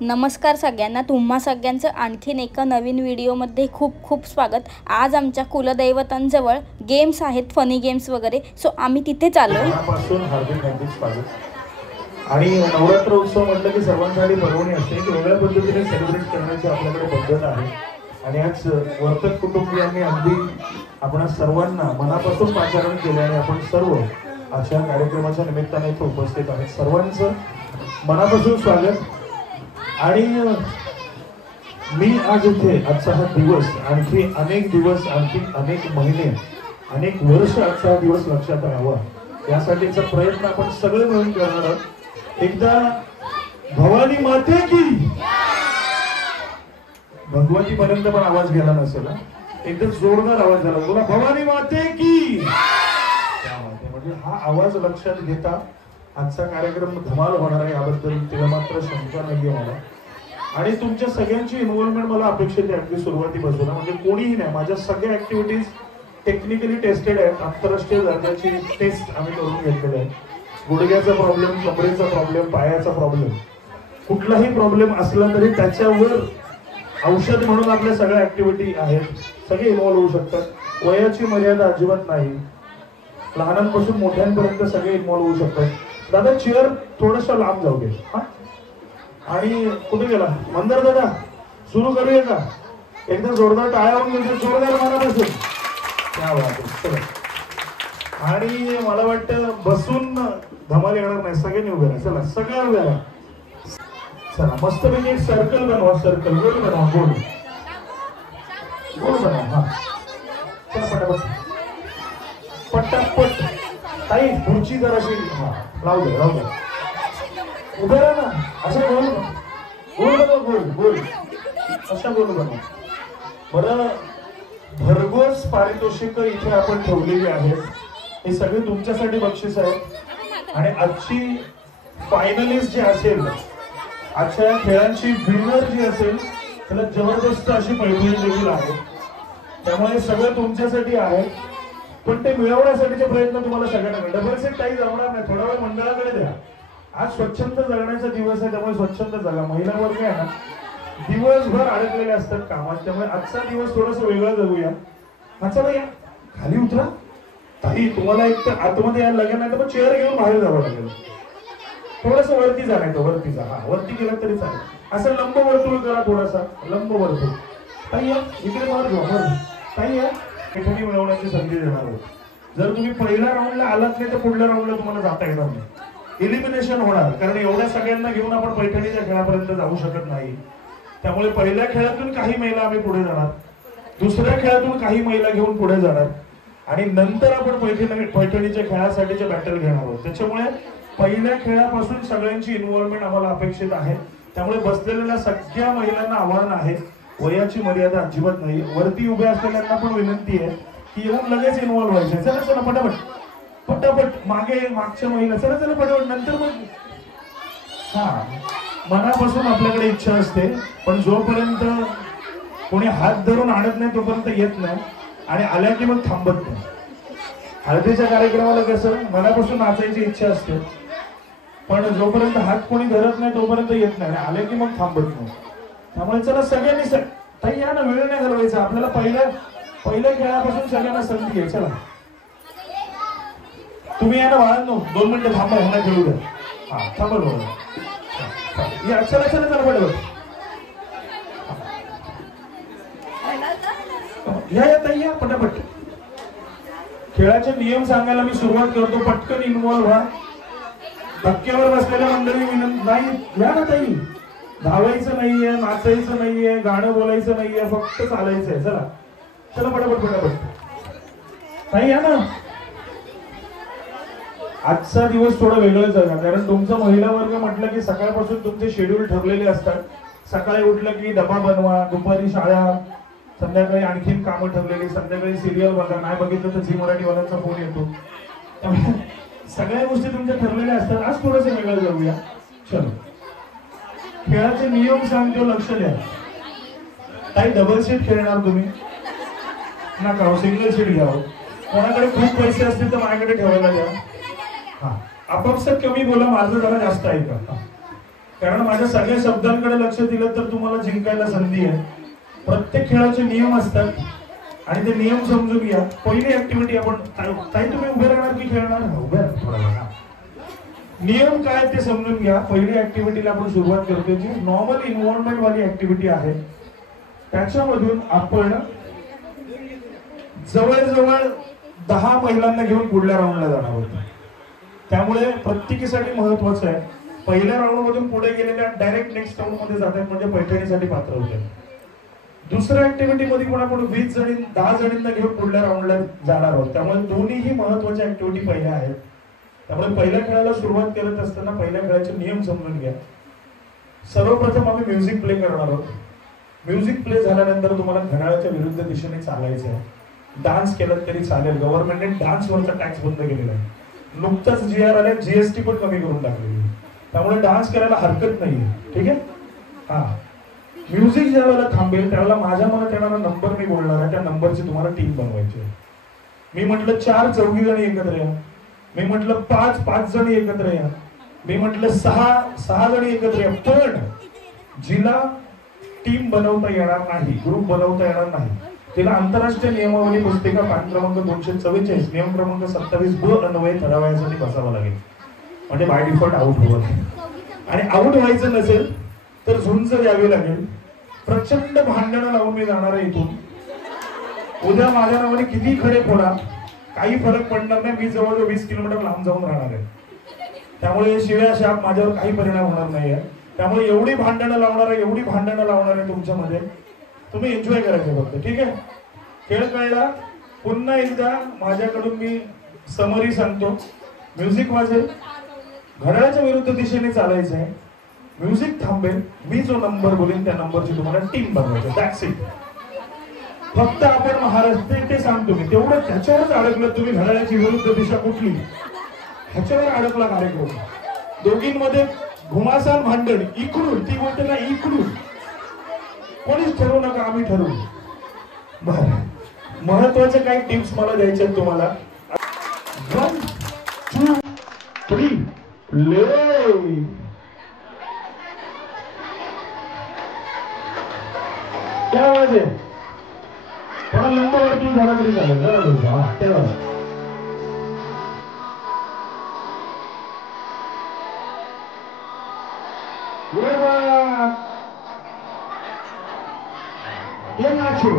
नमस्कार सगळ्यांना, तुम्हा सगळ्यांचं आणखीन एका नवीन व्हिडिओमध्ये खूप खूप स्वागत। आज आमच्या कुलदैवतांजवळ गेम्स आहेत, फनी गेम्स वगैरे, सो आम्ही तिथे चाललो। मनापासून हार्दिक स्वागत। आणि नवरात्र उत्सव म्हटलं की सर्वांसाठी पर्वणी असते की वेगळ्या पद्धतीने सेलिब्रेट करण्याची आपल्याकडे पद्धत आहे। आणि आज वर्तक कुटुंबियांनी अगदी आपण सर्वांना मनापासून पाचारण केले आणि आपण सर्व अशा कार्यक्रमाच्या निमित्ताने इथे उपस्थित आहेत। सर्वांचं मनापासून स्वागत। आणि मी आज इथे आजचा हा दिवस आणखी अनेक दिवस, आणखी अनेक महिने, अनेक वर्ष आजचा हा दिवस लक्षात राहावा यासाठीचा प्रयत्न आपण सगळे मिळून करणार आहोत। एकदा भवानी माते की, भगवती पर्यंत पण आवाज गेला नसेल, एकदम जोरदार आवाज झाला, बोला भवानी माते की। म्हणजे हा आवाज लक्षात घेता आजचा कार्यक्रम धमाल होणार आहे याबद्दल तिला मात्र शंका नाही मला। आणि तुमच्या सगळ्यांची इन्व्हॉल्वमेंट मला अपेक्षित आहे अगदी सुरुवातीपासून। म्हणजे कोणीही नाही, माझ्या सगळ्या ऍक्टिव्हिटीज टेक्निकली टेस्टेड आहेत, आंतरराष्ट्रीय दर्जाची टेस्ट आम्ही करून घेतलेले आहे। गुडघ्याचा प्रॉब्लेम, कमरेचा प्रॉब्लेम, पायाचा प्रॉब्लेम, कुठलाही प्रॉब्लेम असला तरी त्याच्यावर औषध म्हणून आपल्या सगळ्या ऍक्टिव्हिटी आहेत, सगळे इन्व्हॉल्व होऊ शकतात। वयाची मर्यादा अजिबात नाही, लहानांपासून मोठ्यांपर्यंत सगळे इन्व्हॉल्व होऊ शकतात। दादा चेअर थोडस लांब जाऊ दे। हा, आणि कुठे गेला मंदार दादा, सुरू करूया का? एकदम जोरदार टाळ्या होऊन गेले, जोरदार मनापासून क्या बात आहे। चला, आणि मला वाटतं बसून धमाल येणार नाही, सगळ्यांनी उभे राहा। चला सगळ्या उभे राहा, चला मस्तपैकी एक सर्कल बनवा, सर्कल गोल बनवा, गोल गोल बनवा। हा चला पटापट पटापट, ताई खुर्ची जराशी हा लावू दे, लावू दे, उभे राहा ना, असं गोल गोल बनवा, गोल गोल अशा गोल बनवा। बरं, भरघोस पारितोषिक इथे आपण ठेवलेली आहेत, हे सगळे तुमच्यासाठी बक्षीस आहेत। आणि आजची फायनलिस्ट जी असेल, आजच्या खेळांची विनर जी असेल, त्याला जबरदस्त अशी पैठणी देखील आहे। त्यामुळे सगळं तुमच्यासाठी आहे, पण ते मिळवण्यासाठीचे प्रयत्न तुम्हाला सगळ्यांना। डबल सेट काही जमणार नाही, थोडा वेळ मंडळाकडे द्या। आज स्वच्छंद जगण्याचा दिवस आहे, त्यामुळे स्वच्छंद जगा। महिला वर्ग आहे ना, दिवसभर अडकलेले असतात कामात, त्यामुळे आजचा दिवस थोडस वेगळा जगूया। हा चला या, खाली उतरा। ताई तुम्हाला एक तर आतमध्ये यायला लागेल, नाही तर मग चेअर घेऊन बाहेर जावं लागेल। थोडस वरती जा, नाही तर वरती जा, हा वरती गेला तरी चालेल। असं लंब वर्तुळ करा, थोडासा लंब वर्तुळ। ताई या इकडे, वर जाऊ, ताई या, पैठणी मिळवण्याची संधी देणार आहोत। जर तुम्ही पहिल्या राऊंडला आलात नाही तर पुढल्या राऊंडला तुम्हाला जाता येणार नाही, एलिमिनेशन होणार। कारण एवढ्या सगळ्यांना घेऊन आपण पैठणीच्या खेळापर्यंत जाऊ शकत नाही। त्यामुळे पहिल्या खेळातून काही महिला आम्ही पुढे जाणार, दुसऱ्या खेळातून काही महिला घेऊन पुढे जाणार, आणि नंतर आपण पैठणीच्या खेळासाठीचे बॅटल घेणार आहोत। त्याच्यामुळे पहिल्या खेळापासून सगळ्यांची इन्व्हॉल्वमेंट आम्हाला अपेक्षित आहे। त्यामुळे बसलेल्या सगळ्या महिलांना आव्हान आहे, वयाची मर्यादा अजिबात नाही। वरती उभ्या असलेल्यांना पण विनंती आहे की येऊन लगेच इन्व्हॉल्व व्हायचे। चला चला पटापट पटापट, मागे मागच्या महिला, चला चला पटापट, नंतर मग हा मनापासून आपल्याकडे इच्छा असते, पण जोपर्यंत कोणी हात धरून आणत नाही तोपर्यंत येत नाही, आणि आल्या की मग थांबत नाही। हळदीच्या कार्यक्रमाला कसं मनापासून नाचायची इच्छा असते, पण जोपर्यंत हात कोणी धरत नाही तोपर्यंत येत नाही, आले की मग थांबत नाही। त्यामुळे चला सगळ्यांनी ताई या ना, वेळ नाही घालवायचा आपल्याला, पहिल्या खेळापासून सगळ्यांना संधी आहे। चला तुम्ही या ना बाळांनो, 2 मिनिटं थांबा, ह्यांना खेळू द्या। हा थांबा बरोबर, या चला चला चला पटपट या ताई या पटापट। खेळाचे नियम सांगायला मी सुरुवात करतो, पटकन इन्व्हॉल्व व्हा। धक्क्यावर बसलेल्या मंडळी विनंती, नाही या ना ताई, धावायचं नाहीये, नाचायचं नाहीये, गाणं बोलायचं नाहीये, फक्त चालायचंय। चला चला पटापट पटापट ताई या ना। आजचा दिवस थोडा वेगळाच आहे, कारण तुमचा महिला वर्ग म्हटलं की सकाळपासून तुमचे शेड्यूल ठरलेले असतात। सकाळी उठलं की डबा बनवा, दुपारी शाळा, संध्याकाळी आणखीन कामं ठरलेली, संध्याकाळी सिरियल बघा, नाही बघितलं तर झी मराठीवाल्यांचा फोन येतो। त्यामुळे सगळ्या गोष्टी तुमच्या ठरलेल्या असतात। आज थोडंसं वेगळं जाऊया। चलो, खेळाचे नियम सांगतो, लक्ष द्या। काही डबल सीट खेळणार तुम्ही नका, सिंगल सीट घ्यावं। कोणाकडे खूप पैसे असतील तर माझ्याकडे ठेवायला द्या। हा आपापसात कमी बोला, माझं जरा जास्त ऐका। कारण माझ्या सगळ्या शब्दांकडे लक्ष दिलं तर तुम्हाला जिंकायला संधी आहे. प्रत्येक खेळाचे नियम असतात आणि ते नियम समजून घ्या. पहिली ऍक्टिव्हिटी आपण ताई तुम्ही उभे राहणार की खेळणार? उभे राहा. नियम काय ते समजून घ्या. पहिली ऍक्टिव्हिटीला आपण सुरुवात करतोय जी नॉर्मल इन्व्हॉल्वमेंट वाली ऍक्टिव्हिटी आहे. त्याच्यामधून आपण जवळजवळ 10 महिलांना घेऊन पुढल्या राऊंडला जाणार आहोत. त्यामुळे प्रत्येकीसाठी महत्वाचं आहे. पहिल्या राऊंड मधून पुढे गेलेल्या डायरेक्ट नेक्स्ट राऊंड मध्ये जातात म्हणजे पैठणीसाठी पात्र होते. दुसऱ्या ऍक्टिव्हिटी मध्ये पण आपण 10 जणींना घेऊन पुढल्या राऊंडला जाणार आहोत. त्यामुळे दोन्हीही महत्वाच्या ऍक्टिव्हिटी पहिल्या आहेत. त्यामुळे पहिल्या खेळाला सुरुवात करत असताना पहिल्या खेळाचे नियम समजून घ्या. सर्वप्रथम आम्ही म्युझिक प्ले करणार आहोत. म्युझिक प्ले झाल्यानंतर तुम्हाला घड्याळाच्या विरुद्ध दिशेने चालायचं आहे. डान्स केला तरी चालेल. गव्हर्नमेंटने डान्सवरचा टॅक्स बंद केलेला आहे. नुकताच GR आले, GST पण कमी करून टाकलेली. त्यामुळे डान्स करायला हरकत नाहीये. ठीक आहे. हा, म्युझिक ज्या वेळेला थांबेल त्यावेळेला माझ्या मनात येणारा नंबर मी बोलणार आहे. त्या नंबरची तुम्हाला टीम बनवायची आहे. मी म्हटलं 4 चौघी जणी एकत्र या. मी म्हटलं 5 जणी एकत्र या. मी म्हटलं 6 जणी एकत्र या. पण जिला टीम बनवता येणार नाही, ग्रुप बनवता येणार नाही, तिला आंतरराष्ट्रीय नियमावली पुस्तिका पान क्रमांक 244 नियम क्रमांक 27 अन्वये ठरावायसाठी बसावं लागेल. म्हणजे बाय डिफॉल्ट आउट होत. आणि आउट व्हायचं नसेल तर झुंज द्यावी लागेल. प्रचंड भांडणं लावून मी जाणार आहे इथून. उद्या माझ्या नावाने किती खडे फोडा, काही फरक पडणार नाही. मी जवळजवळ 20 किलोमीटर लांब जाऊन राहणार आहे. त्यामुळे शिव्या शाप माझ्यावर काही परिणाम होणार नाहीये. त्यामुळे एवढी भांडणं लावणार आहे तुमच्यामध्ये. तुम्ही एन्जॉय करायचं फक्त. ठीक आहे. खेळ कळला. पुन्हा एकदा माझ्याकडून मी समरी सांगतो. म्युझिक वाजेल, घड्याळाच्या विरुद्ध दिशेने चालायचं आहे. म्युझिक थांबेल, मी जो नंबर बोलेन त्या नंबरची तुम्हाला टीम बनवायची. That's it. फक्त आपण महाराष्ट्र ते सांगतो मी तेवढं. त्याच्यावरच अडकलं तुम्ही. घड्याळाची विरुद्ध दिशा कुठली ह्याच्यावर अडकला कार्यक्रम. दोघींमध्ये घुमासान भांडण. इकडून ती बोलते ना, इकडून कोणीच ठरवू नका, आम्ही ठरवू. बर, महत्वाचे काही टिप्स मला द्यायचे आहेत तुम्हाला. 1 2 3 प्ले. क्या आवाज आहे? थोडा लंबावरती झाला तरी चालेल. तेव्हा ये नाचो.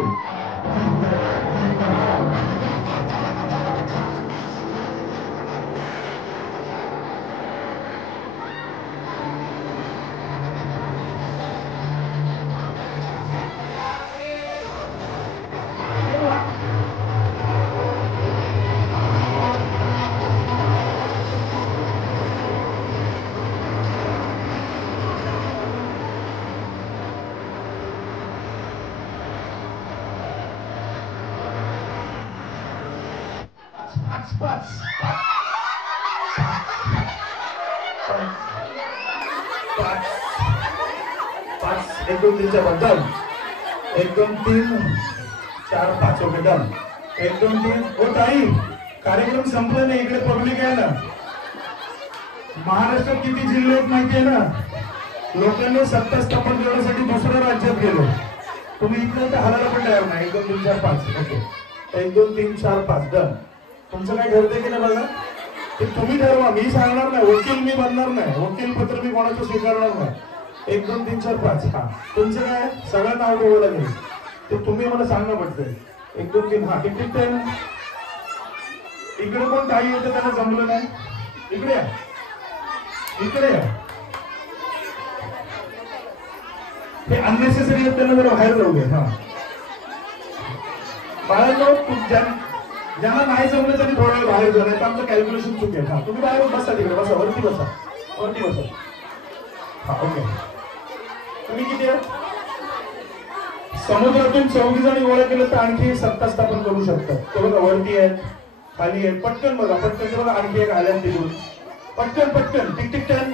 पाच 1 2 3 4 1 2 3 4 5 ओके डन. 1 2 3. ओ ताई, कार्यक्रम संपला नाही. इकडे पब्लिक आहे ना. महाराष्ट्रात किती जिल्हे आहेत माहिती आहे ना. लोकांनी सत्ता स्थापन करण्यासाठी दुसऱ्या राज्यात गेलो. तुम्ही इकडे तर हलायला पण तयार नाही. 1 2 3 4 5 ओके. 1 2 3 4 5 डन. तुमचं काय ठरतंय की नाही बघा. ते तुम्ही ठरवा. मी सांगणार नाही. वकील मी बनणार नाही. वकील पत्र मी कोणाचं स्वीकारणार नाही. 1 2 3 4 5. हा, तुमचं काय सगळं नाव ठेवावं लागेल. ते तुम्ही मला सांगणं पडतंय. 1 2 3. हा, किती टाइम. इकडे कोण काही येतं त्यांना जमलं नाही. इकडे या, इकडे या. हे अननेसेसरी आहेत त्यांना जरा बाहेर जाऊ दे. हा, बाळांनो, ज्यांना नाही जमलं तरी थोडा वेळ बाहेर जाऊ नये. आमचं कॅल्क्युलेशन चुकेल. हा, तुम्ही बाहेर बसा. तिकडे बसा. वरती बसा. हा, ओके. तुम्ही किती आहे? समुद्रातून 24 जणी गोळा केलं तर आणखी सत्ता स्थापन करू शकतात. ते बघा वरती आहेत, खाली आहेत. पटकन बघा, पटकन बघा. आणखी एक आल्यात तिकडून. पटकन. Tick tick 10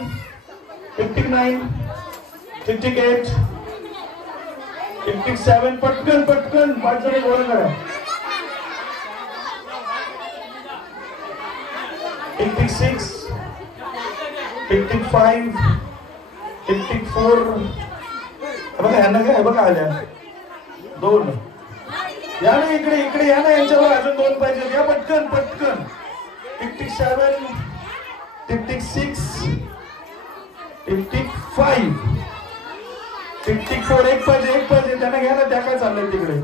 tick tick 9 tick tick 8 tick tick 7. पटकन 5 जणी गोळा करा. Tick tick 6 tick tick 5 tick tick 4 बघा यांना काय बघा आल्या 2 या ना इकडे इकडे या ना यांच्यावर अजून 2 पाहिजे या पटकन पटकन tick tick 7 tick tick 6 tick tick 5 tick tick 4 एक पाहिजे त्यांना घ्या ना त्या काय चाललंय तिकडे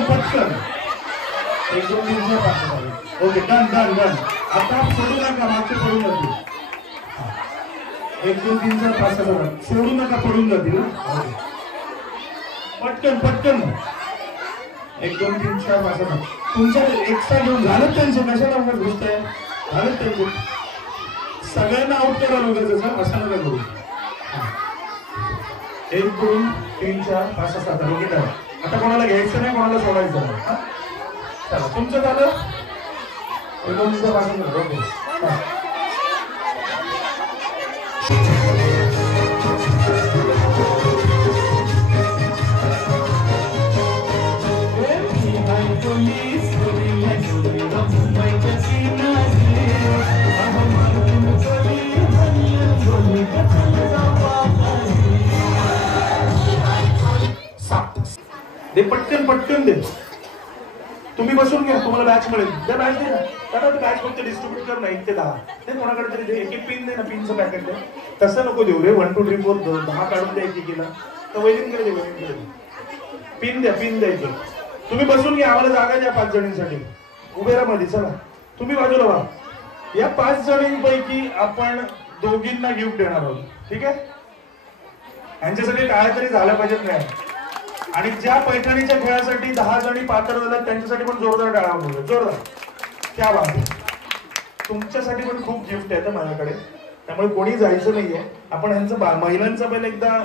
पटकन 1 2 3 4 ओके डन आता सोडू नका मागचे पडून जातील 1 2 3 4 5 6 सोडू नका पडून जातील पटकन 1 2 3 4 5 6 तुमच्या एक्स्ट्रा घेऊन झालं त्यांचे कशाला मग गोष्ट आहे झालं त्यांचे सगळ्यांना आउट करा लोकांचं असं नका करू 1 2 3 4 5 6 7 ओके आता कोणाला घ्यायचं नाही कोणाला सोडायचं नाही चला तुमचं झालं तुमचं वाचन ओके दे पटकन दे तुम्ही बसून घ्या तुम्हाला बॅच मिळेल त्या बॅच दे ना बॅच फक्त डिस्ट्रीब्यूट कर ना 1 ते 10 ते कोणाकडे तरी दे एक पिन दे ना पिनचं पॅकेट दे तसं नको देऊ रे 1 2 3 4 10 काढून द्या एकीला तर वैदिनकडे दे पिन द्या इथे तुम्ही बसून घ्या आम्हाला जागा द्या 5 जणींसाठी उभे राहा मध्ये चला तुम्ही बाजूला व्हा या 5 जणींपैकी आपण दोघींना गिफ्ट देणार आहोत ठीक आहे यांच्यासाठी काय तरी झालं पाहिजेत नाही आणि ज्या पैठणीच्या खेळासाठी 10 जणी पात्र झाल्यात त्यांच्यासाठी पण जोरदार टाळ्या वाजवा जोरदार क्या बात आहे तुमच्यासाठी पण खूप गिफ्ट आहेत माझ्याकडे त्यामुळे कोणी जायचं नाहीये आपण यांचं महिलांचा पहिले एकदा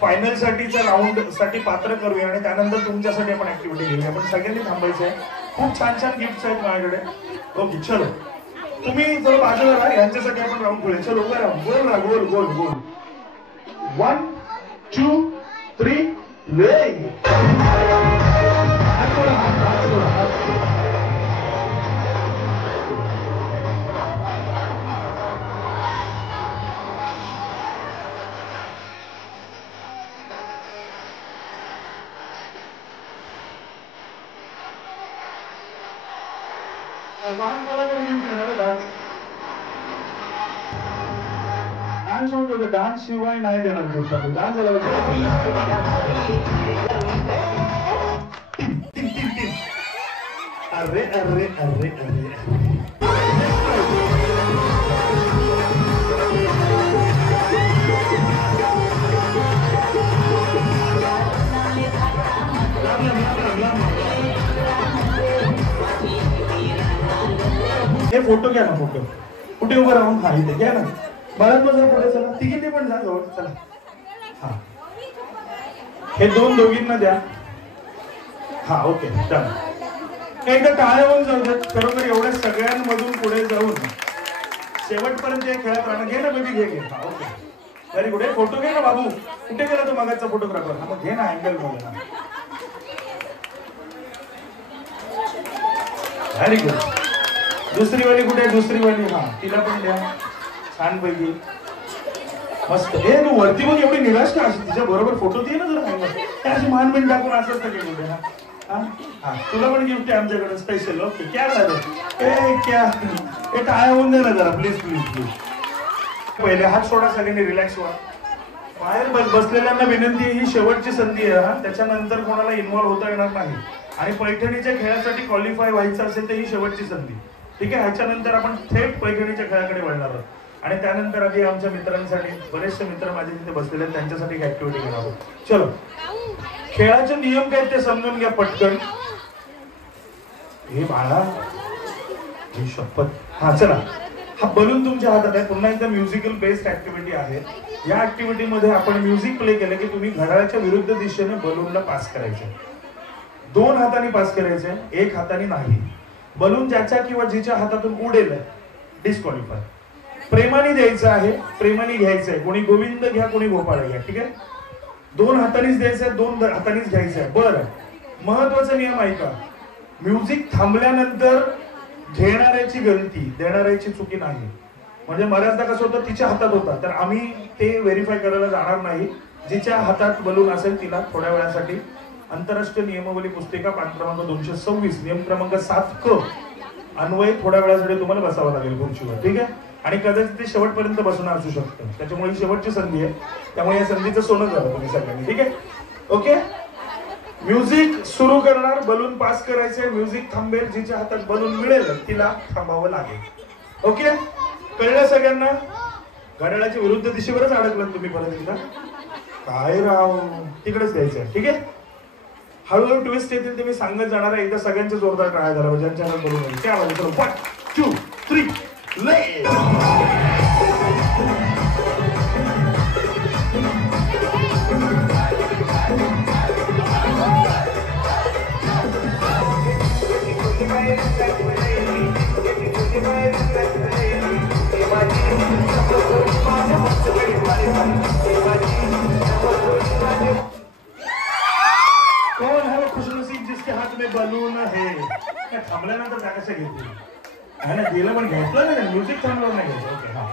फायनल साठीचा राऊंड साठी पात्र करूया आणि त्यानंतर तुमच्यासाठी आपण ऍक्टिव्हिटी घेऊया आपण सगळ्यांनी थांबायचं आहे खूप छान गिफ्ट आहेत माझ्याकडे ओके चलो तुम्ही जर बाजूला राहा यांच्यासाठी आपण राऊंड खेळूया चलो उभा राहा गोल 1 2 3 ले डान्स शिवाय नाही देणार डान्स अरे हे फोटो घ्या ना फोटो कुठे उभं राहून हा इथे घ्या ना बऱ्याच जरा पुढे चला तिघी पण जा जवळ चला हा हे 2 दोघींना द्या हा ओके डन एकदा टाळ्यावरून जाऊ देत खरोखर एवढ्या सगळ्यांमधून पुढे जाऊन शेवटपर्यंत या खेळात राहणं घे ना बेबी घे हा ओके व्हेरी गुड फोटो घे ना बाबू कुठे गेला तो मागाचा फोटोग्राफर हा मग घे ना अँगल मध्ये व्हेरी गुड दुसरी वाली कुठे दुसरी वाली हा तिला पण द्या छान पैकी मस्त हे तू वरती बघ एवढी निराश का अशी तिच्या बरोबर फोटो दे ना जरा अशी मानबिन टाकून असं असतं की कुठे हा तुला पण गिफ्ट आहे आमच्याकडे स्पेशल ओके क्या झालं ए क्या हे टाळ्या होऊन दे ना जरा प्लीज पहिले हात सोडा सगळ्यांनी रिलॅक्स व्हा बाहेर बसलेल्यांना विनंती ही शेवटची संधी आहे हा त्याच्यानंतर कोणाला इन्व्हॉल्व होता येणार नाही आणि पैठणीच्या खेळासाठी क्वालिफाय व्हायचं असेल तर ही शेवटची संधी. ठीक आहे, ह्याच्यानंतर आपण थेट पैठणीच्या खेळाकडे वळणार आहोत. आणि त्यानंतर आधी आमच्या मित्रांसाठी, बरेचसे मित्र माझे तिथे बसलेले आहेत, त्यांच्यासाठी एक ऍक्टिव्हिटी घेणार आहोत. चलो, खेळाचे नियम काय ते समजून घ्या पटकन. हे बाळा, ही शपथ. हा चला, हा बलून तुमच्या हातात आहे. पुन्हा एकदा म्युझिकल बेस्ड ऍक्टिव्हिटी आहे. या ऍक्टिव्हिटी मध्ये आपण म्युझिक प्ले केलं की तुम्ही घड्याळाच्या विरुद्ध दिशेने बलूनला पास करायचे. 2 हाताने पास करायचे, 1 हाताने नाही. बलून ज्याच्या किंवा जिच्या हातातून उडेल डिस्क्वालिफाय. प्रेमाने द्यायचं आहे, प्रेमाने घ्यायचंय. कोणी गोविंद घ्या, कोणी गोपाळ घ्या. ठीक आहे, 2 हातानेच द्यायचंय, 2 हातानेच घ्यायचंय. बरं, महत्वाचा नियम ऐका. म्युझिक थांबल्यानंतर घेणाऱ्याची गलती, देणाऱ्याची चुकी नाही. म्हणजे बऱ्याचदा कसं होतं, तिच्या हातात होता तर आम्ही ते व्हेरीफाय करायला जाणार नाही. जिच्या हातात बलून असेल तिला थोड्या वेळासाठी आंतरराष्ट्रीय नियमावली पुस्तिका पान क्रमांक 226 नियम क्रमांक 7 क अन्वय थोड्या वेळासाठी तुम्हाला बसावं लागेल खुर्चीवर. ठीक आहे, आणि कदाचित ते शेवटपर्यंत बसून असू शकतं. त्याच्यामुळे ही शेवटची संधी आहे, त्यामुळे या संधीचं सोनं झालं तुम्ही सगळ्यांनी. ठीक आहे, ओके. म्युझिक सुरू करणार, बलून पास करायचे. म्युझिक थांबेल, जिच्या हातात बलून मिळेल तिला थांबावं लागेल. ओके, कळलं सगळ्यांना? घड्याळाच्या विरुद्ध दिशेवरच अडकलं तुम्ही परत एकदा. काय राव, तिकडेच द्यायचंय. ठीक आहे, हळूहळू ट्विस्ट येतील ते मी सांगत जाणार आहे. एकदा सगळ्यांचे जोरदार टाळ्या झाला ज्यांच्या हातात बलून आहे. क्या बात. चलो 1 2 3 ले. कौन है वो खुशनसीब जिसके हाथ में बलून है? थांबल्यानंतर त्या कशा घेतील? आहे ना, गेलं पण घेतलं नाही, म्युझिक थांबलं नाही घ्यायचं. ओके, हा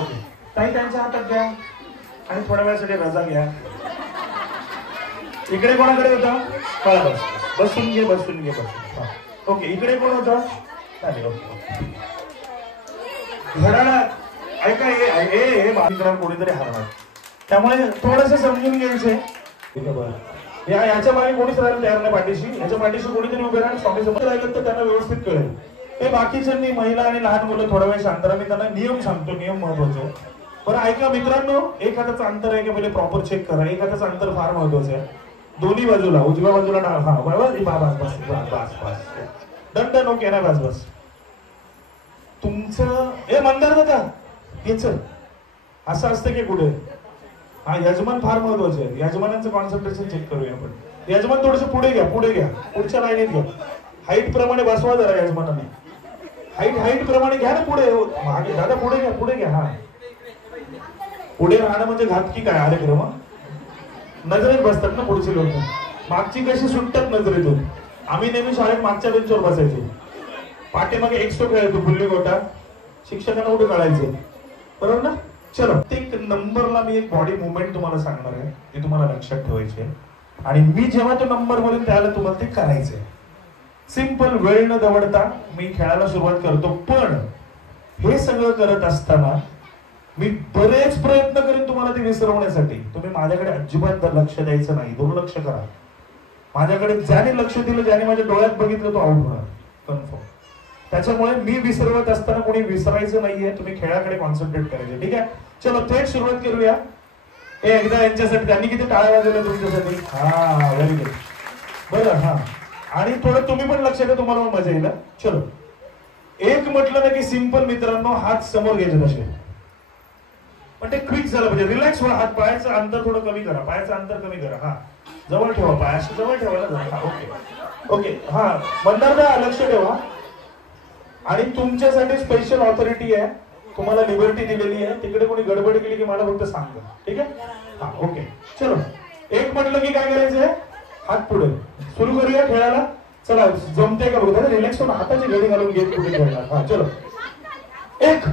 ओके. ताई त्यांच्या हातात द्या आणि थोड्या वेळासाठी रजा घ्या. इकडे कोणाकडे होता? बस बसून घे, बसून घे, बसून. ओके, इकडे कोण होतं? चालेल, ओके. घराला ऐका, हे बाकीकडे कोणीतरी हरणार, त्यामुळे थोडंसं समजून घ्यायचंय. याच्या मागे कोणीच राहायला तयार नाही पाठीशी. याच्या पाठीशी कोणीतरी उभे राहा. स्वामी समोर राहिलं तर त्यांना व्यवस्थित कळेल. हे बाकीच्यांनी, महिला आणि लहान मुलं थोडा वेळ शांत राहा. मी त्यांना नियम सांगतो, नियम महत्वाचे आहे. बरं ऐका मित्रांनो, एक हाताचं अंतर आहे का पहिले प्रॉपर चेक करा. एक हाताचं अंतर फार महत्वाचं आहे. दोन्ही बाजूला, उजव्या बाजूला डाळ. हा बरोबर, बस बस बस. दंड नो केला, बस बस. तुमचं हे मंदार दादा हेच असं असतं की कुठे? हा, यजमान फार महत्वाचे आहे. यजमानांचं कॉन्सन्ट्रेशन चेक करूया आपण. यजमान थोडस पुढे घ्या, पुढे घ्या, पुढच्या लाईनीत घ्या. हाईट प्रमाणे बसवा जरा यजमानाने. हाईट प्रमाणे घ्या ना पुढे. मागे दादा पुढे घ्या, पुढे घ्या. हा, पुढे राहणं म्हणजे घातकी काय कार्यक्रम. नजरेत बसतात ना पुढचे लोक. मागची कशी सुटतात नजरेतून. आम्ही नेहमी शाळेत मागच्या बेंचवर बसायचो. पाठीमागे एक स्टोक आहे तो बुल्ली गोटा. शिक्षकांना कुठे काढायचं, बरोबर ना? चलो, एक नंबरला मी एक बॉडी मुवमेंट तुम्हाला सांगणार आहे, ती तुम्हाला लक्षात ठेवायची आहे. आणि मी जेव्हा तो नंबर बोलेन त्याला तुम्हाला ते करायचंय. सिंपल, वेळ न दवडता मी खेळायला सुरुवात करतो. पण हे सगळं करत असताना मी बरेच प्रयत्न करेन तुम्हाला ते विसरवण्यासाठी. तुम्ही माझ्याकडे अजिबात लक्ष द्यायचं नाही, दुर्लक्ष करा. माझ्याकडे ज्याने लक्ष दिलं, ज्याने माझ्या डोळ्यात बघितलं तो आउट होणार कन्फर्म. त्याच्यामुळे मी विसरवत असताना कोणी विसरायचं नाहीये. तुम्ही खेळाकडे कॉन्सन्ट्रेट करायचे. ठीक आहे, चलो थेट सुरुवात करूया. हे एकदा यांच्यासाठी त्यांनी किती टाळ्या वाजवल्या तुमच्यासाठी. हा, व्हेरी गुड. बरं, हा, आणि थोडं तुम्ही पण लक्ष द्या, तुम्हाला पण मजा येईल. चलो, एक म्हटलं ना की सिंपल मित्रांनो, हात समोर घ्यायचे तसे. पण ते क्विक झालं पाहिजे, रिलॅक्स व्हा. हात पायाचं अंतर थोडं कमी करा, पायाचं अंतर कमी करा. हा, जवळ ठेवा, पायाशी जवळ ठेवायला जा. हा, ओके ओके. हा, बंदारदा लक्ष ठेवा. आणि तुमच्यासाठी स्पेशल ऑथॉरिटी आहे, तुम्हाला लिबर्टी दिलेली आहे. तिकडे कोणी गडबड केली की मला फक्त सांगा. ठीक आहे, हा ओके. चलो, एक म्हटलं की काय करायचंय, हात पुढे. सुरू करूया खेळायला. चला, जमते का बघा. रिलॅक्स होऊन हाताची घडी घालून गेम पुढे खेळणार. हा, चलो. 1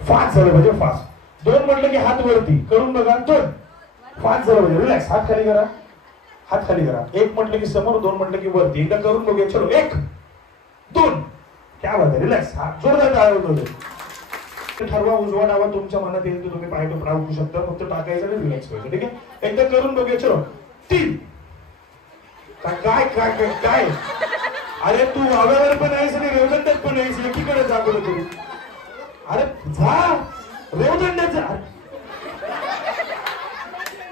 फास्ट झालं पाहिजे, फास्ट. 2 म्हटलं की हात वरती करून बघा. 2 फास्ट झालं पाहिजे, रिलॅक्स. हात खाली करा, हात खाली करा. 1 म्हटलं की समोर, 2 म्हटलं की वरती. एकदा करून बघूया. चलो, 1 2. क्या बात आहे, रिलॅक्स. हा, जोरदार टाळ्या होतो. ठरवा, उजवा डावा तुमच्या मनात येईल तर तुम्ही पाय टोपरा उठू शकता. फक्त टाकायचं आणि रिलॅक्स व्हायचं. ठीक आहे, एकदा करून बघूया. चलो, 3. काय काय काय काय अरे तू वाव्यावर पण आहेस आणि रेवदंड्यात पण आहेस, एकीकडे जा बोलत तू. अरे जा रेवदंड्यात जा.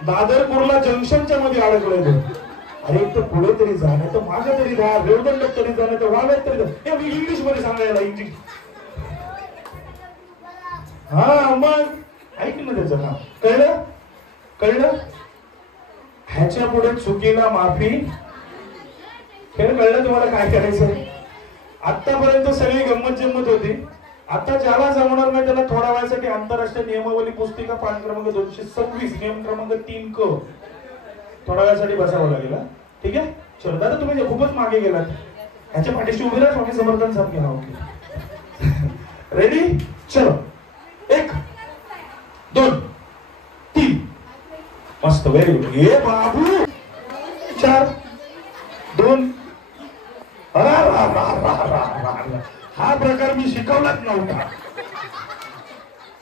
दादर कुर्ला जंक्शनच्या मध्ये अडकलोय तू. अरे एक तर पुढे तरी जा, नाही तर मागे तरी जा, रेवदंड्यात तरी जा, नाही तर वाव्यात तरी जा. मी इंग्लिश मध्ये सांगायला इंग्लिश. हा मग ऐक ना त्याचं ना, कळलं कळलं. ह्याच्या पुढे चुकीला माफी. खेळ कळलं तुम्हाला काय करायचं. आतापर्यंत सगळी गंमत जम्मत होती. आता ज्याला जमणार नाही त्याला थोड्या वेळासाठी आंतरराष्ट्रीय नियमावली पुस्तिका पान क्रमांक 226 नियम क्रमांक 3 क थोड्या वेळासाठी बसावं लागेल. ठीक आहे चल दादा, तुम्ही खूपच मागे गेलात. ह्याच्या पाठीशी उभे राहा, स्वामी समर्थांसारखे घ्या. ओके रेडी चलो. 1 2 3 मस्त व्हेरी गुड. ये बाबू 4 2 हा प्रकार मी शिकवलाच नव्हता.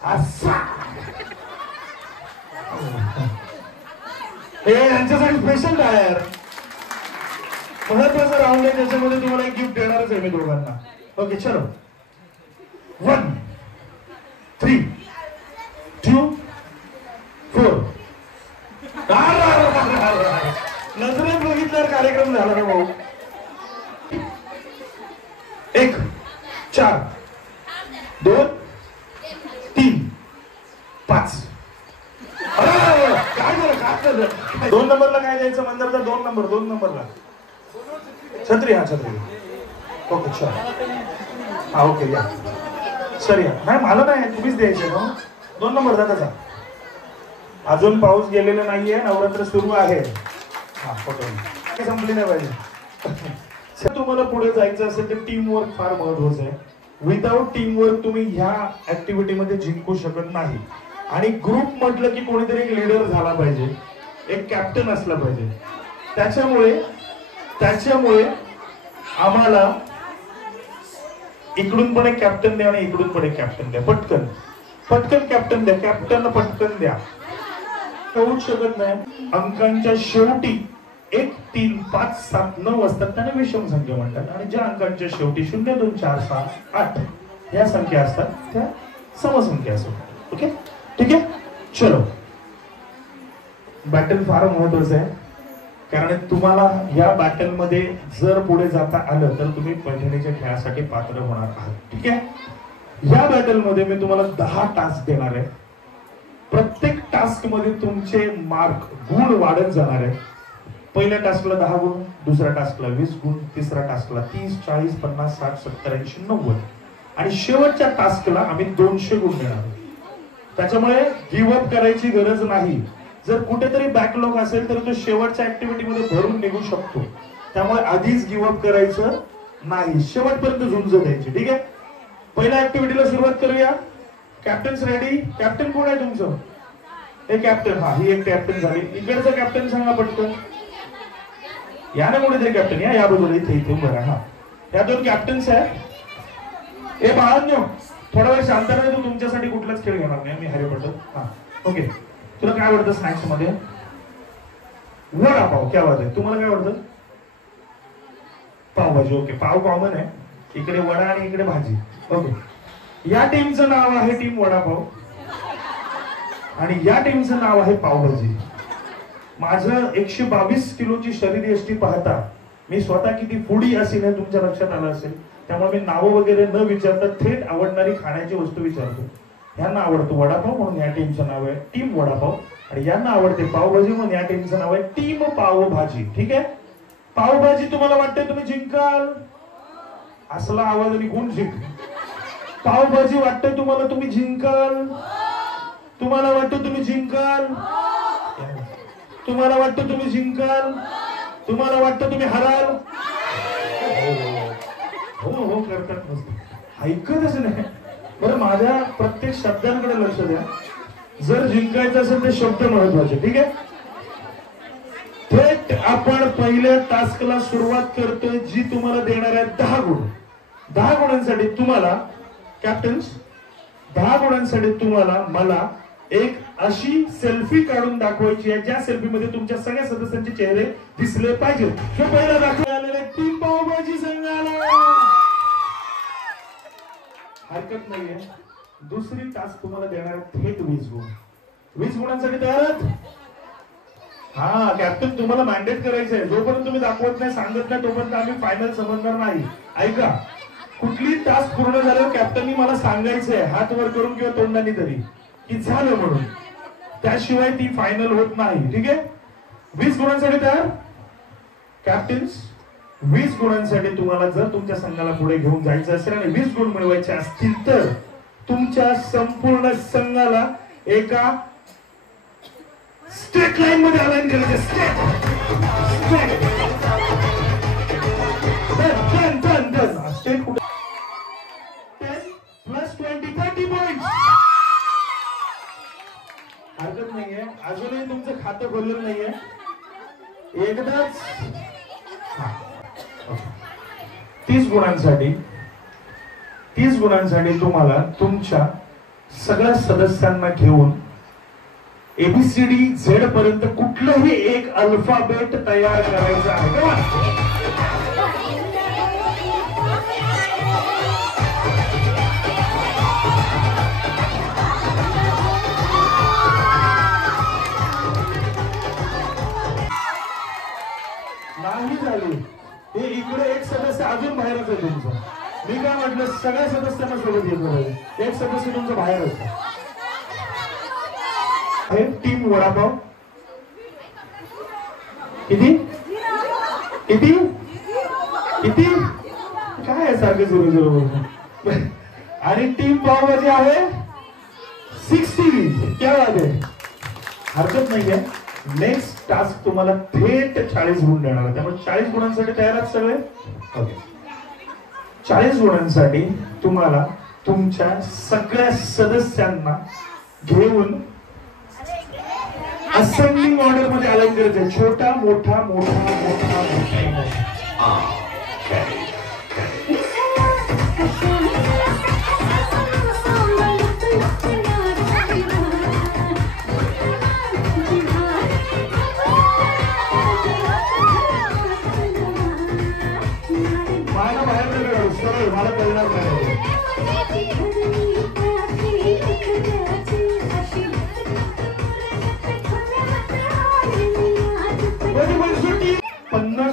असा हे यांच्यासाठी स्पेशल टायर महत्वाचं राऊंड आहे, त्याच्यामध्ये तुम्हाला एक गिफ्ट देणारच आहे मी दोघांना. ओके चलो 1 3 2 4 नजरेत बघितल्यावर कार्यक्रम झाला ना भाऊ. 1 4 2 3 5. काय झालं काय झालं. 2 नंबरला काय द्यायचं मंदिरचा. 2 नंबरला छत्री. हा छत्री. ओके चल हा ओके या सर या. नाही मला नाही तुम्हीच द्यायचे ना. 2 नंबर दादाचा. अजून पाऊस गेलेला नाहीये, नवरात्र सुरू आहे. हा फोटो संपली नाही पाहिजे. तुम्हाला पुढे जायचं असेल तर टीम वर्क फार महत्वाचं आहे. विदाउट टीम वर्क तुम्ही ह्या ऍक्टिव्हिटी मध्ये जिंकू शकत नाही. आणि ग्रुप म्हटलं की कोणीतरी एक लीडर झाला पाहिजे, एक कॅप्टन असला पाहिजे. त्याच्यामुळे आम्हाला इकडून पण एक कॅप्टन द्या आणि इकडून पण एक कॅप्टन द्या. पटकन पटकन कॅप्टन द्या. कॅप्टन पटकन द्या. कळू शकत नाही. अंकांच्या शेवटी 1 3 5 7 9 असतात, त्यांना विषम संख्या म्हणतात. आणि ज्या अंकांच्या शेवटी 0 2 4 6 8 या संख्या असतात त्या समसंख्या असतात. ओके ठीक आहे चलो. बॅटल फार महत्वाचं आहे, कारण तुम्हाला या बॅटल मध्ये जर पुढे जाता आलं तर तुम्ही पैठणीच्या खेळासाठी पात्र होणार आहात. ठीक आहे. या बॅटल मध्ये मी तुम्हाला 10 टास्क देणार आहे. प्रत्येक टास्क मध्ये तुमचे मार्क गुण वाढत जाणार आहे. पहिल्या टास्कला 10 गुण, दुसऱ्या टास्कला 20 गुण, तिसऱ्या टास्कला 30 40 50 60 70 80 90 आणि शेवटच्या टास्कला आम्ही 200 गुण देणार. त्याच्यामुळे गिव्ह अप करायची गरज नाही. जर कुठेतरी बॅकलॉग असेल तर तो शेवटच्या ऍक्टिव्हिटी मध्ये भरून निघू शकतो. त्यामुळे आधीच गिव्ह अप करायचं नाही, शेवटपर्यंत झुंज द्यायची. ठीक आहे. पहिल्या ऍक्टिव्हिटीला सुरुवात करूया. Captains ready. कॅप्टन कोण आहे तुमचं. हे कॅप्टन. हा ही एक कॅप्टन झाली. इकडचं कॅप्टन सांगा पटकन. या ना कोणीतरी कॅप्टन या बाजूला इथे इथे बरं. हा या 2 कॅप्टन्स आहेत. हे बाळांनो थोडा वेळ शांत राहा. तू तुमच्यासाठी कुठलाच खेळ घेणार नाही. मी हरी पडतो. हा ओके. तुला काय आवडतं स्नॅक्स मध्ये. वडापाव. क्या बात आहे. तुम्हाला काय आवडतं. पावभाजी. ओके पाव कॉमन आहे. इकडे वडा आणि इकडे भाजी. ओके. या टीमचं नाव आहे टीम वडापाव आणि या टीमचं नाव आहे पावभाजी. माझं 122 किलोची शरीर यष्टी पाहता मी स्वतः किती फूडी असेल हे तुमच्या लक्षात आलं असेल. त्यामुळे मी नावं वगैरे न विचारता थेट आवडणारी खाण्याची वस्तू विचारतो. यांना आवडतो वडापाव म्हणून या टीमचं नाव आहे टीम वडापाव आणि यांना आवडते पावभाजी म्हणून या टीमचं नाव आहे टीम पावभाजी. ठीक आहे. पावभाजी तुम्हाला वाटते तुम्ही जिंकाल. असला आवाज आणि कोण जिंक. पावभाजी वाटते तुम्हाला तुम्ही जिंकाल. तुम्हाला वाटतं तुम्ही जिंकाल. तुम्हाला वाटतं तुम्ही जिंकाल. तुम्हाला वाटतं तुम्ही हराल. हो हो करतात ऐकतच नाही. बरं माझ्या प्रत्येक शब्दांकडे लक्ष द्या. जर जिंकायचं असेल ते शब्द महत्वाचे. ठीक आहे. थेट आपण पहिल्या टास्कला सुरुवात करतोय जी तुम्हाला देणार आहे 10 गुण. 10 गुणांसाठी तुम्हाला कॅप्टन्स 10 गुणांसाठी तुम्हाला मला एक अशी सेल्फी काढून दाखवायची आहे ज्या सेल्फी मध्ये तुमच्या सगळ्या सदस्यांचे चेहरे दिसले पाहिजे. जो पहिला दाखवलेला टीम पावभाजी संघाला हरकत नाहीये. दुसरी टास्क तुम्हाला देणार थेट 20 गुण. 20 गुणांसाठी तयार? हा कॅप्टन तुम्हाला मॅन्डेट करायचं आहे. जोपर्यंत तुम्ही दाखवत नाही सांगत नाही तोपर्यंत आम्ही फायनल समजणार नाही. ऐका, कुठली टास्क पूर्ण झाल्यावर कॅप्टननी मला सांगायचंय हात वर करून किंवा तोंडाने तरी की झालं म्हणून, त्याशिवाय ती फायनल होत नाही. ठीक आहे? 20 गुणांसाठी तयार कॅप्टन्स? 20 गुणांसाठी तुम्हाला जर तुमच्या संघाला पुढे घेऊन जायचं असेल आणि 20 गुण मिळवायचे असतील तर तुमच्या संपूर्ण संघाला एका स्ट्रेट लाईन मध्ये अलाइन करायचे. स्ट्रेट स्ट्रेट कुठे 10 + 20 30 पॉइंट्स. हरकत नाहीये. अजूनही तुमचं खातं खोललेलं नाहीये. एकदाच 30 गुणांसाठी तुम्हाला तुमच्या सगळ्या सदस्यांना घेऊन ABCD Z पर्यंत कुठलंही एक अल्फाबेट तयार करायचा आहे. नाही झाली हे इकडे एक सदस्य अजून बाहेरच आहे तुमचा. मी काय म्हटलं सगळ्या सदस्यांना सोबत घेतो. एक सदस्य तुमचा बाहेर असतो. टीम वडापाव किती किती किती काय आहे सारखे 0-0 आणि टीम पावभाजी आहे 60. क्या बात आहे. हरकत नाहीये. नेक्स्ट टास्क तुम्हाला थेट 40 गुण देणार आहे. त्यामुळे 40 गुणांसाठी तयार आहात सगळे? ओके. 40 गुणांसाठी तुम्हाला तुमच्या सगळ्या सदस्यांना घेऊन असेंडिंग ऑर्डर मध्ये अलाइन करायचं. छोटा मोठा मोठा मोठा मोठा. मला बाहेर सरळ मला कळणार नाही.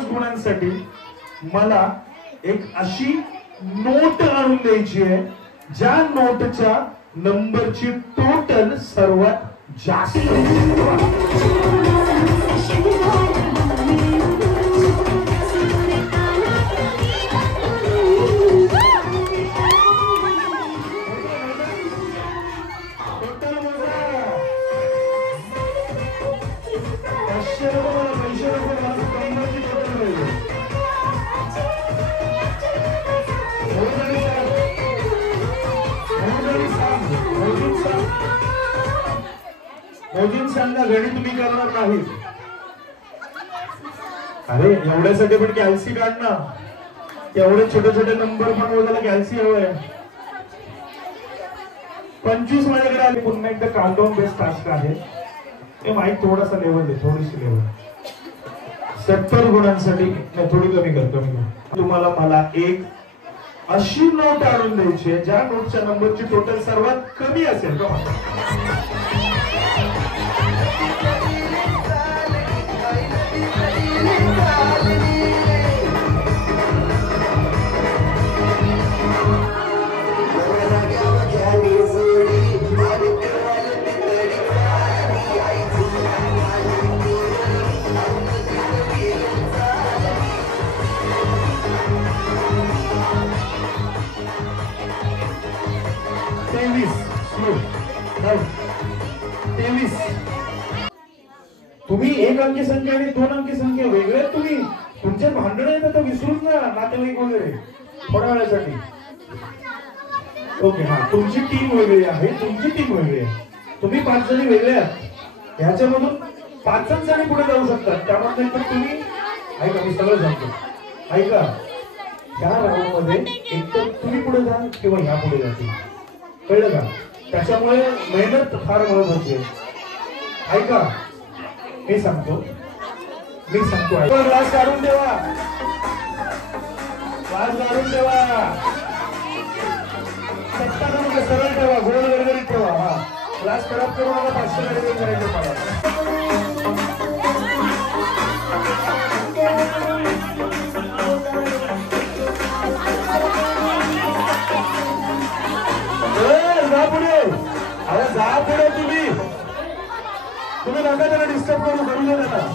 गुणांसाठी मला एक अशी नोट आणून द्यायची आहे ज्या नोटच्या नंबरची टोटल सर्वात जास्त. मोदींना गणित तुम्ही करणार नाही. अरे एवढ्यासाठी पण कॅल्सी काढ ना. एवढे छोटे छोटे नंबर पण मोजायला कॅल्सी हवंय. 25 माझ्याकडे आले. पुन्हा एकदा काउंटडाऊन बेस्ट टास्क आहे. ते माहित थोडासा लेवल आहे, थोडीशी लेवल. 70 गुणांसाठी थोडी कमी करतो मी. तुम्हाला मला एक अशी नोट आणून द्यायची आहे ज्या नोटच्या नंबरची टोटल सर्वात कमी असेल. तुम्ही एक अंकी संख्या आणि 2 अंकी संख्या वेगळे. तुम्ही तुमचे भांडण येतात तर विसरून ना नातेवाईक वगैरे थोड्या वेळासाठी. ओके. हा तुमची टीम वेगळी आहे, तुमची टीम वेगळी आहे. तुम्ही 5 जणी वेगळे आहात. ह्याच्यामधून 5 जणी पुढे जाऊ शकतात. त्यामध्ये तुम्ही ऐका मी सगळं सांगतो. ऐका ह्या राऊंड मध्ये एक तर तुम्ही पुढे जा किंवा ह्या पुढे जातील. कळलं का? त्याच्यामुळे मेहनत फार महत्वाची आहे. ऐका मी सांगतो ग्लास काढून ठेवा, ग्लास काढून ठेवा, सत्ता करून सरळ ठेवा, गोल गडगडीत ठेवा. हा ग्लास खराब करू नका, 500 गडगडी करायचं मला. जा पुढे तुम्ही नका त्याला डिस्टर्ब करू दे त्याला.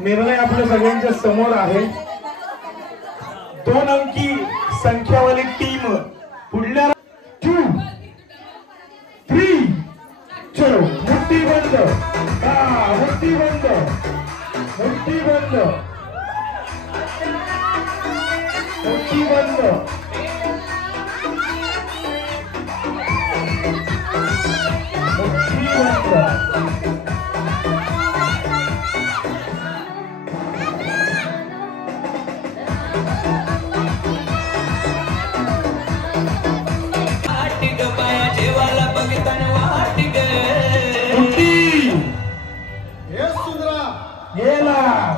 निर्णय आपल्या सगळ्यांच्या समोर आहे. 2 अंकी संख्यावाली टीम पुढल्या 2 3 चलो. मुट्ठी बंद, मुट्ठी बंद, मुट्ठी बंद, मुट्ठी बंद. मुट्ठी बंद.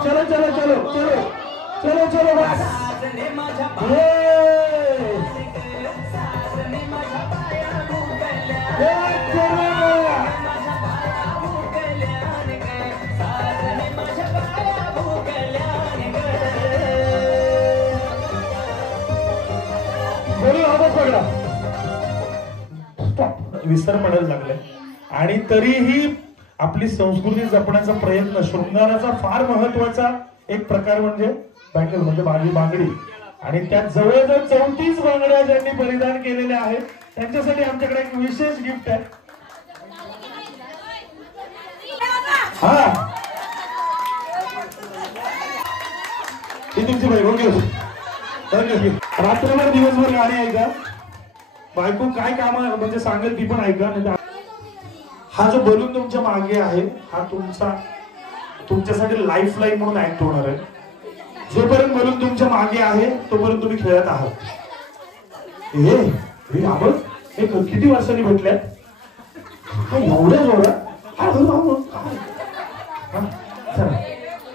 चलो चलो चलो चलो चलो चलो बस. विसर पडायला लागलाय आणि तरीही आपली संस्कृती जपण्याचा प्रयत्न. शृंगाराचा फार महत्वाचा एक प्रकार म्हणजे बँगल म्हणजे बांगडी आणि त्यात जवळजवळ 34 बांगड्या ज्यांनी परिधान केलेल्या आहेत त्यांच्यासाठी आमच्याकडे एक विशेष गिफ्ट आहे. हा ही तुमची बायको घेऊ. रात्रभर दिवसभर गाणी ऐका, बायको काय काम म्हणजे सांगेल ती पण ऐका. हा जो बलून तुमच्या मागे आहे हा तुमच्यासाठी लाईफ लाईन म्हणून ऍक्ट होणार आहे. जोपर्यंत बलून तुमच्या मागे आहे तोपर्यंत तुम्ही खेळत आहात. हे किती वर्षांनी भेटल्यात एवढ्या जोरात.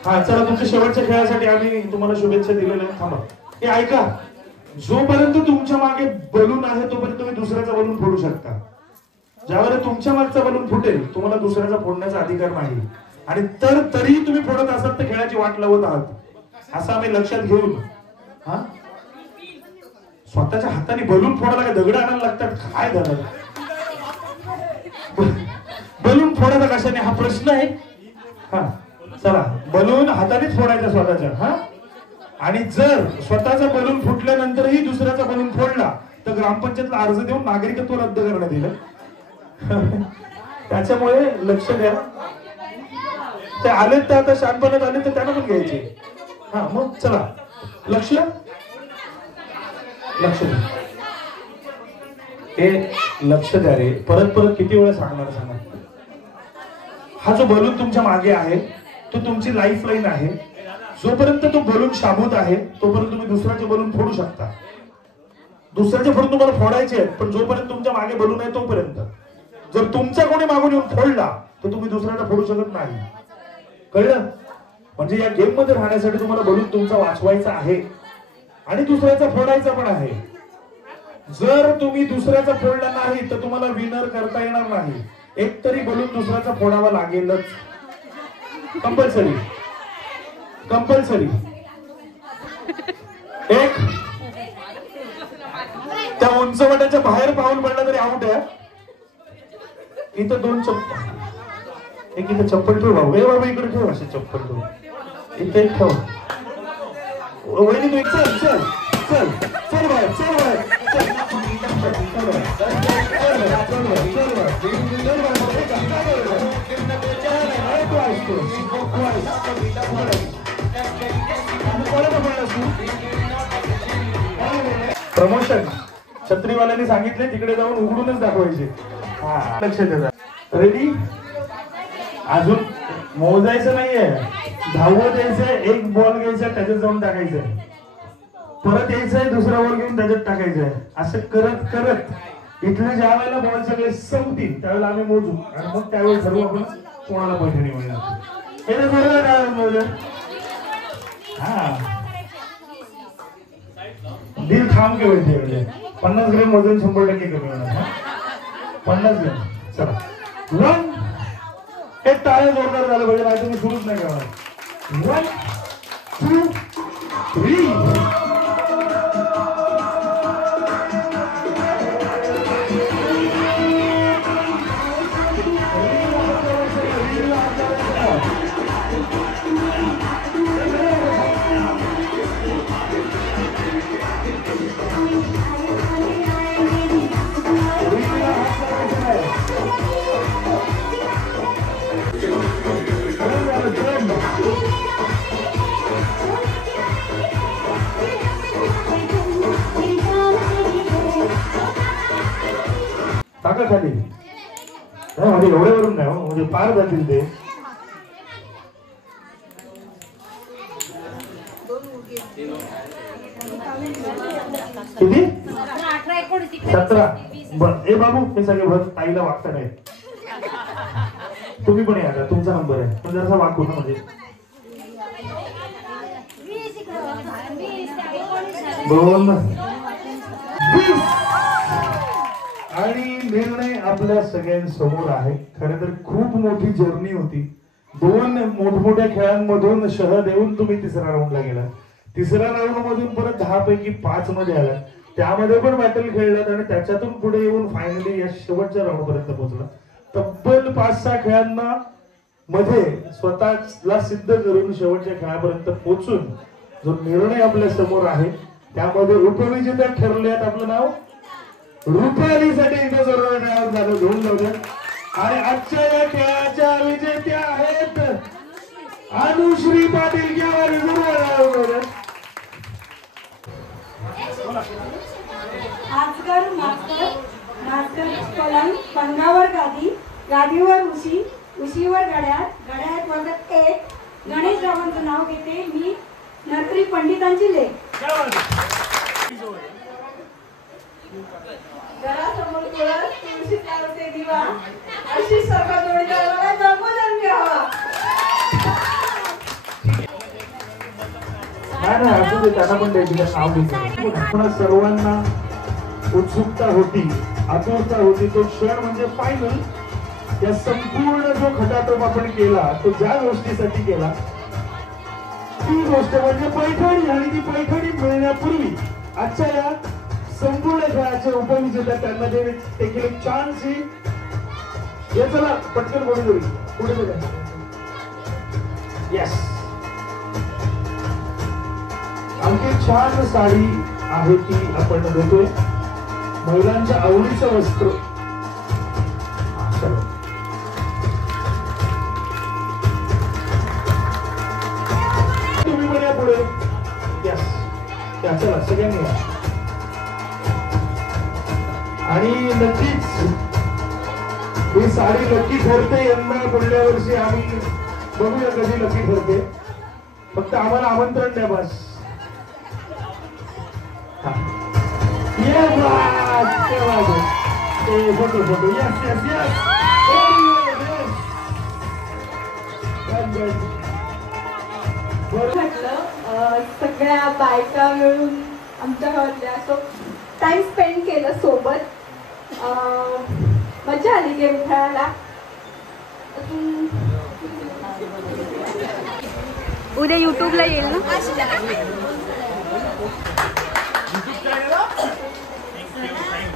हा चला तुमच्या शेवटच्या खेळासाठी आम्ही तुम्हाला शुभेच्छा दिलेल्या आहेत. थांबा हे ऐका, जोपर्यंत तुमच्या मागे बलून आहे तोपर्यंत तुम्ही दुसऱ्याचा बलून फोडू शकता. ज्यावेळेस तुमच्या मागचा बलून फुटेल तुम्हाला दुसऱ्याचा फोडण्याचा अधिकार नाही. आणि तरीही तुम्ही फोडत असाल तर खेळाची वाट लावत आहात असं आम्ही लक्षात घेऊन हा स्वतःच्या हाताने बलून फोडायला काय दगड आणायला लागतात काय झालं. बलून फोडायला कशाने हा प्रश्न आहे. हा चला बलून हातानेच फोडायचा स्वतःच्या. हा आणि जर स्वतःचा बलून फुटल्यानंतरही दुसऱ्याचा बलून फोडला तर ग्रामपंचायतला अर्ज देऊन नागरिकत्व रद्द करण्यात येईल. त्याच्यामुळे लक्ष द्या. ते आले तर आता शांतपणात आले तर त्यांना पण घ्यायचे. हा मग चला लक्ष लक्ष द्या. हे लक्ष द्या रे. परत परत किती वेळा सांगणार सांगा. हा जो बलून तुमच्या मागे आहे तो तुमची लाईफ लाईन आहे. जोपर्यंत तो बलून शाबूत आहे तोपर्यंत तुम्ही दुसऱ्याचे बलून फोडू शकता. दुसऱ्याचे फोडून तुम्हाला फोडायचे आहेत पण जोपर्यंत तुमच्या मागे बलून आहे तोपर्यंत. जर तुमचा कोणी मागून येऊन फोडला तर तुम्ही दुसऱ्याला फोडू शकत नाही. कळलं. म्हणजे या गेम मध्ये राहण्यासाठी तुम्हाला बलून तुमचा वाचवायचा आहे आणि दुसऱ्याचा फोडायचा पण आहे. जर तुम्ही दुसऱ्याचा फोडला नाही तर तुम्हाला विनर करता येणार नाही. एक तरी बलून दुसऱ्याचा फोडावा लागेलच. Compulsory compulsory. एक त्या उंचवट्याच्या बाहेर पाऊल पडला तरी आउट आहे. इथं 2 चप्पल, एक इथं चप्पल ठेव भाऊ. ए बाबा इकडे ठेव. असे चप्पल ठेव. इथे एक ठेव. वहिनी तू चल चल चल चल बाहेर चल बाहेर चल चल प्रमोशन छत्रीवाल्यांनी सांगितले तिकडे जाऊन उघडूनच दाखवायचे. हा लक्ष द्या. रेडी. अजून मोजायचं नाहीये. धावत यायचंय. एक बॉल घ्यायचा त्याच्यात जाऊन टाकायचंय. परत यायचंय दुसरा बॉल घेऊन त्याच्यात टाकायचंय. असं करत करत इथले ज्या वेळेला बॉल सगळे संपतील त्यावेळेला आम्ही मोजू आणि मग त्यावेळेस ठरवू आपण कोणाला पैठणी मिळणार. हे तर बरोबर काय. हा दिल थांब के वैसे 50 ग्रॅम वजन 100% कमी होणार. 50 ग्रॅम. चला 1. हे टाळ्या जोरदार झालं पाहिजे नाही तुम्ही सुरूच नाही करणार. 1 2 3. टाका खाली. म्हणजे एवढ्यावरून नाही म्हणजे पार जातील ते. किती 17. ए बाबू हे सगळे भर ताईला वागता नाही. तुम्ही पण या. तुमचा नंबर आहे पण जरा वाकू ना. म्हणजे 2 20. आणि निर्णय आपल्या सगळ्यांसमोर आहे. खरं तर खूप मोठी जर्नी होती. 2 मोठमोठ्या खेळांमधून शह देऊन तुम्ही तिसऱ्या राऊंडला गेला. तिसऱ्या राऊंड मधून परत 10 पैकी 5 मध्ये आला. त्यामध्ये पण बॅटल खेळलात आणि त्याच्यातून पुढे येऊन फायनली या शेवटच्या राऊंड पर्यंत पोहोचला. तब्बल 5-6 खेळांना मध्ये स्वतःला सिद्ध करून शेवटच्या खेळापर्यंत पोहोचून जो निर्णय आपल्या समोर आहे त्यामध्ये उपविजेता ठरल्यात. आपलं नाव रुपालीसाठी इथं जरूर नाव झालं घेऊन जाऊ. आणि आजच्या या खेळाच्या विजेत्या आहेत अनुश्री पाटील. आजकर मास्तर मास्तर पलंग, पलंगावर गादी, गादीवर उशी, उशीवर घड्याळ, घड्याळात वरत 1. गणेश रावांचं नाव घेते मी. नरकरी पंडितांची लेख. घरासमोर तुळस, तुळशीत लावते दिवा, अशी सर्व जोडीदाराला जन्मोजन्मी हवा. नाही असं ते त्यांना पण द्यायची नाव घेतलं. आपण सर्वांना उत्सुकता होती, आतुरता होती. तो क्षण म्हणजे फायनल. या संपूर्ण जो खटाटोप आपण केला तो ज्या गोष्टीसाठी केला ती गोष्ट म्हणजे पैठणी. आणि ती पैठणी मिळण्यापूर्वी आजच्या या संपूर्ण खेळाचे उपविजेता त्यांना देखील एक चान्स येईल. हे चला पटकन बोलू पुढे बघा. येस. आणखी छान साडी आहे ती आपण देतोय. महिलांच्या आवडीचं वस्त्र. चलो तुम्ही पण या पुढे. यस चला सगळ्यांनी या. आणि नक्कीच ही साडी नक्की ठरते. यंदा पुढल्या वर्षी आम्ही बघूया कधी नक्की ठरते. फक्त आम्हाला आमंत्रण द्या बस. Photo photo. Yes yes yes. म्हटलं सगळ्या बायका मिळून आमच्या गावातल्या. सो टाइम स्पेंड केलं सोबत. मजा आली गेम खेळायला. उद्या यूट्यूबला येईल ना.